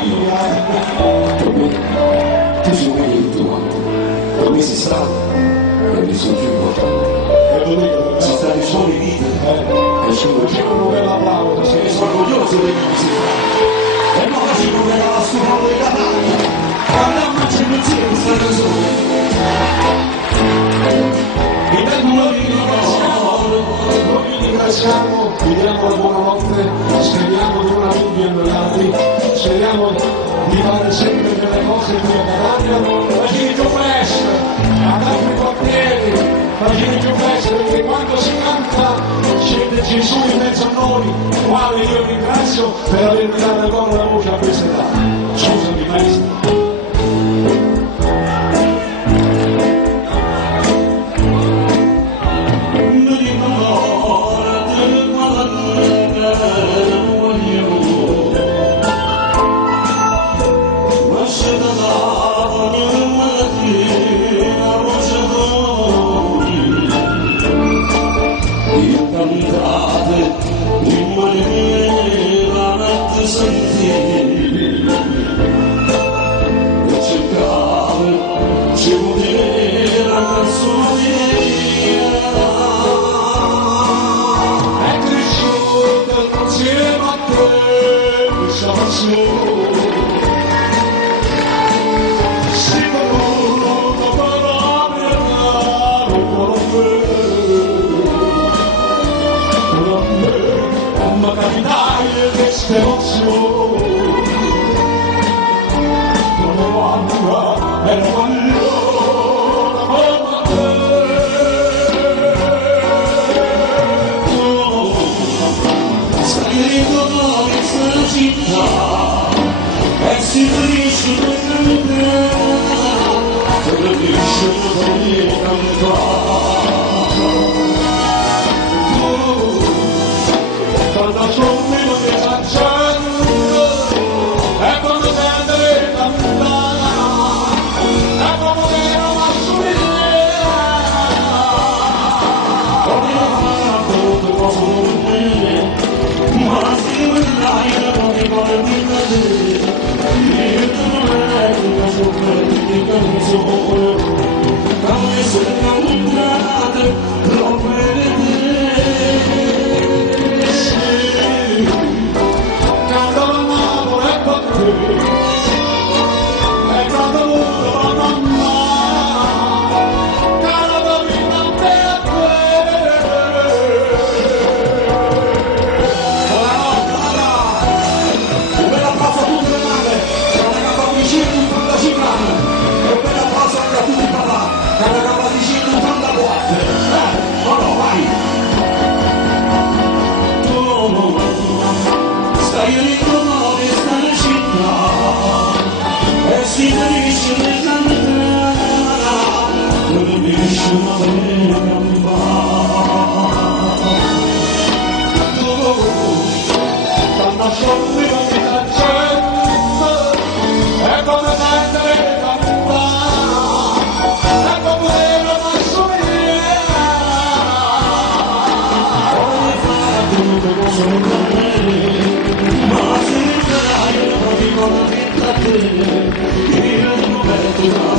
Per me, tu sei meglio di tutto quanto. Per me sei stato e mi sono più importante. Sei stati soli vite e sono orgoglioso. Un bel applauso, sì. Sono orgoglioso di così. E non facciamo per la scuola dei catani. Quando mangiamo insieme questa canzone. Vi ringraziamo, vi diamo la buonanotte, speriamo di non avervi annoiati, speriamo di fare sempre delle cose qui a Catania, facciamo più presto, ad altri quartieri, facciamo più presto perché quando si canta scende Gesù in mezzo a noi, quale io ringrazio per avermi dato ancora la voce a questa età. Scusami maestro. Ma capitale queste emozioni come quando ero allora con te stai con questa città e si finisce per te finisce per cantare quando sono che facendo e quando sente cantare e come vero ma subito come fatto come me ma si vuole come vuole cadere io non è una sorpresa canzone come se non cade lo vedete Io non vedo la